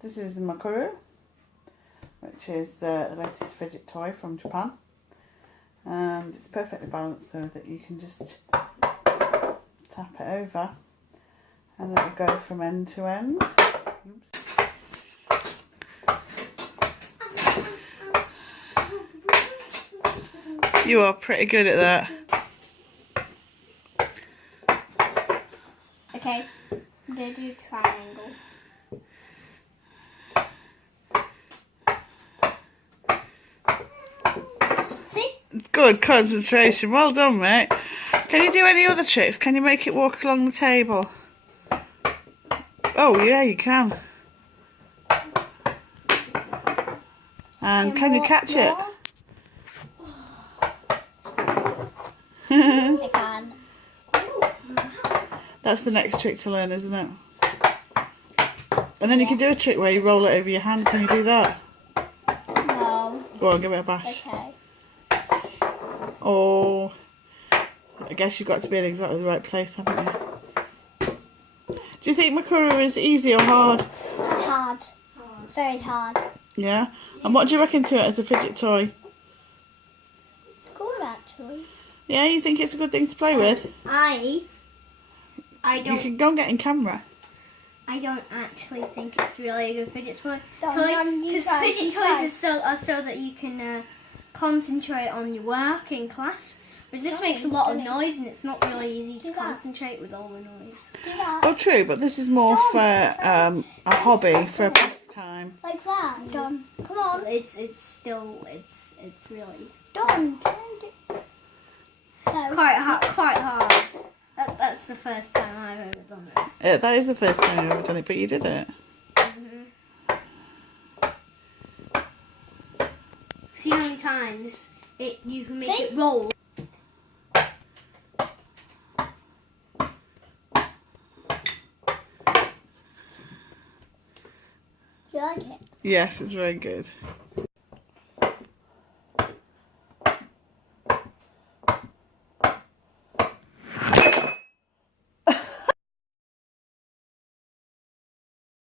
This is the MOKURU, which is the latest fidget toy from Japan, and it's perfectly balanced so that you can just tap it over and it'll go from end to end. Oops. You are pretty good at that. Okay, I'm going to do triangle. See? Good concentration. Well done, mate. Can you do any other tricks? Can you make it walk along the table? Oh, yeah, you can. And can you catch it? I can. That's the next trick to learn, isn't it? And then you can do a trick where you roll it over your hand. Can you do that? No. Go on, give it a bash. Okay. Oh, I guess you've got to be in exactly the right place, haven't you? Do you think MOKURU is easy or hard? Hard. Very hard. Yeah? And what do you reckon to it as a fidget toy? It's good, actually. Yeah, you think it's a good thing to play with? I don't. You can go and get in camera. I don't actually think it's really a good fidget toy. Don't Because fidget toys are so that you can concentrate on your work in class. Whereas this makes a lot of noise and it's not really easy to concentrate with all the noise. Oh, true, but this is more for a hobby, for a pastime. Like that. Done. Come on. It's really Done. quite hard. That's the first time I've ever done it. Yeah, that is the first time you've ever done it, but you did it. See how many times you can make it roll. You like it? Yes, it's very good.